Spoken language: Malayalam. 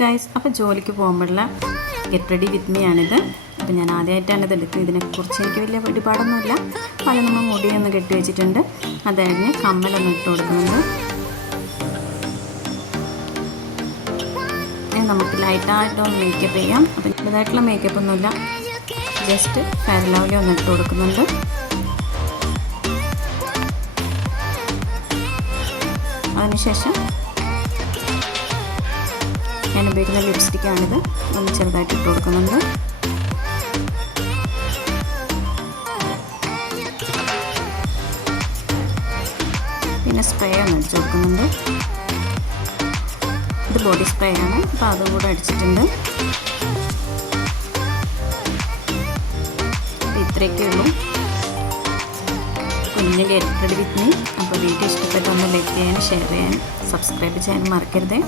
ഗൈസ്, അപ്പോൾ ജോലിക്ക് പോകുമ്പോഴുള്ള ഗെറ്റ് റെഡി വിത്ത് മീ ആണിത്. അപ്പോൾ ഞാൻ ആദ്യമായിട്ടാണ് ഇത് എടുക്കുന്നത്. ഇതിനെക്കുറിച്ച് എനിക്ക് വലിയ പിടിപാടൊന്നുമില്ല. അപ്പോൾ നമ്മൾ മുടിയൊന്ന് കെട്ടി വെച്ചിട്ടുണ്ട്. അത് കഴിഞ്ഞ് കമ്മലൊന്ന് ഇട്ട് കൊടുക്കുന്നുണ്ട്. നമുക്ക് ലൈറ്റായിട്ടൊന്ന് മേക്കപ്പ് ചെയ്യാം. അപ്പം ഇതായിട്ടുള്ള മേക്കപ്പ് ഒന്നുമില്ല, ജസ്റ്റ് ഫെയർ ലവ്ലി ഒന്ന് ഇട്ട് കൊടുക്കുന്നുണ്ട്. അതിനുശേഷം ഞാൻ ഉപയോഗിക്കുന്ന ലിപ്സ്റ്റിക്കാണിത്. ഒന്ന് ചെറുതായിട്ട് ഇട്ട് കൊടുക്കുന്നുണ്ട്. പിന്നെ സ്പ്രേ ഒന്ന് അടിച്ചു കൊടുക്കുന്നുണ്ട്. ഇത് ബോഡി സ്പ്രേ ആണ്, അപ്പോൾ അതും കൂടെ അടിച്ചിട്ടുണ്ട്. ഇത്രയൊക്കെ ഉള്ളൂ കുഞ്ഞ് ഗെറ്റ് റെഡി വിത്ത് മീ. അപ്പോൾ വീഡിയോ ഇഷ്ടപ്പെട്ടൊന്ന് ലൈക്ക് ചെയ്യാനും ഷെയർ ചെയ്യാനും സബ്സ്ക്രൈബ് ചെയ്യാനും മറക്കരുത്.